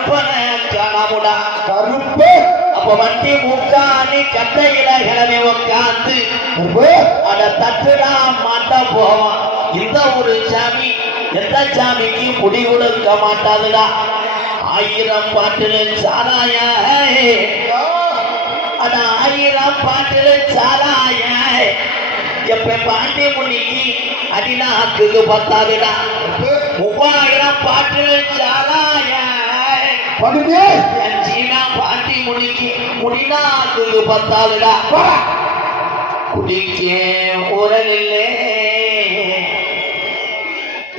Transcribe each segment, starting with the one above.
கருப்பன காணாமுடா கருப்பு அப்ப வண்டி முக்காணி கட்டையில கிளம்பி உட்காந்து கருப்பு தட்டுடா மாட்ட போவான். இந்த ஒரு சாமி எந்த சாமிக்கு முடி கொடுக்க மாட்டாதுடா. ஆயிரம் பாட்டுல சாராய அட ஆயிரம் பாட்டுல சாராய எப்ப பாண்டி முனிக்கு அடிநாக்குக்கு பத்தாதுடா. மூவாயிரம் பாட்டுல சாராய படுமே என் சீனா பாண்டி முனிக்கு முடிநாக்குக்கு பத்தாதுடா குடிக்க உரலில்லே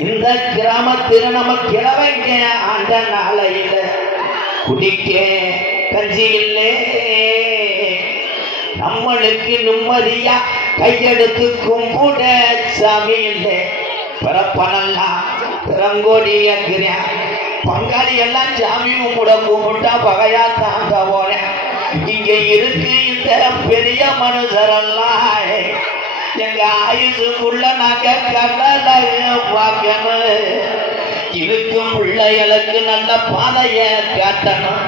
இந்த கிராமத்தில் நம்ம கிழவைங்க ஆண்ட நாளையில் குடிக்க கஞ்சி இல்லை நம்மளுக்கு நிம்மதியா கையெடுத்து கும்பிட சாமி இல்லை பிறப்பனெல்லாம் பிறங்கோடி பங்காளி எல்லாம் சாமி கூட கும்பிட்டா பகையா தாங்க போறேன். இங்க இருக்கு இந்த பெரிய மனுஷரெல்லாம் எங்க ஆயுசுக்குள்ள நாங்க கண்ணல பார்க்கணும் இருக்கும் பிள்ளைகளுக்கு நல்ல பாதைய காட்டணும்.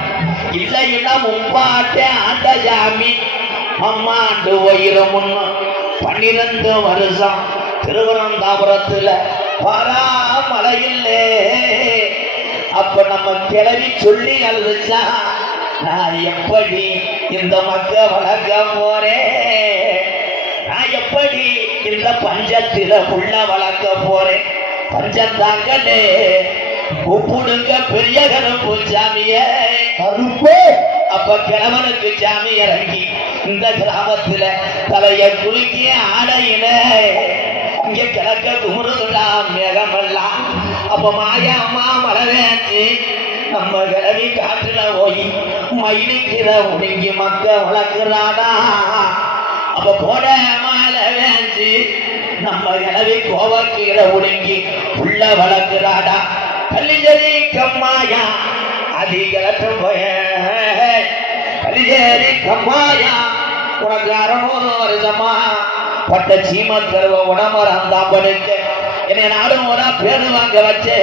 இல்லைன்னா முப்பாட்டே ஆண்ட ஜாமி அம்மாண்டு உயிரம் முன்னு பன்னிரண்டு வருஷம் திருவனந்தாபுரத்துல பராமலையில்லே அப்ப நம்ம கிளவி சொல்லி அழுதுச்சா? நான் எப்படி இந்த மக்க வளர்க்க போறேன்? நான் எப்படி இந்த பஞ்சத்தில புள்ள வளர்க்க போறேன்? பஞ்சத்தாங்களே உப்புடுங்க பெரிய கருப்பு சாமிய கருப்பு. அப்ப கிழவனுக்கு சாமி இறங்கி இந்த கிராமத்துல தலைய குலுக்கிய ஆடையில இங்க கிழக்க மேகமெல்லாம் அப்ப மாயா அம்மா மலரேச்சு நம்ம கிளவி காற்றுல போய் மயிலுக்கிற ஒடுங்கி மக்க வளர்க்கிறாடா. அப்ப போட மாலை நம்ம கிளவி கோவக்கீர ஒடுங்கி உள்ள வளர்க்கிறாடா. கல்லிஜரி கம்மாயா அதிகலட்சம் போய. கலிஜேரி கம்மாயா உனக்கு அறநூறு வருஷமா. பட்ட சீம உடம்பு அந்த தான் என்னை நாடும் ஒரு பேரு வாங்க வச்சே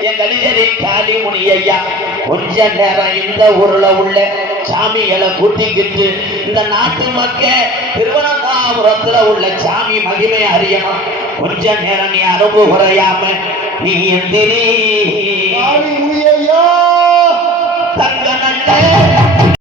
என் கலிஜரி காளி முனி ஐயா கொஞ்ச நேரம் இந்த ஊர்ல உள்ள சாமிகளை கூட்டிக்கிட்டு இந்த நாட்டு மக்க திருவனந்தாபுரத்துல உள்ள சாமி மகிமை அறியணும். கொஞ்ச நேரம் நீ அரும்பு குறையாம நீ எந்திரி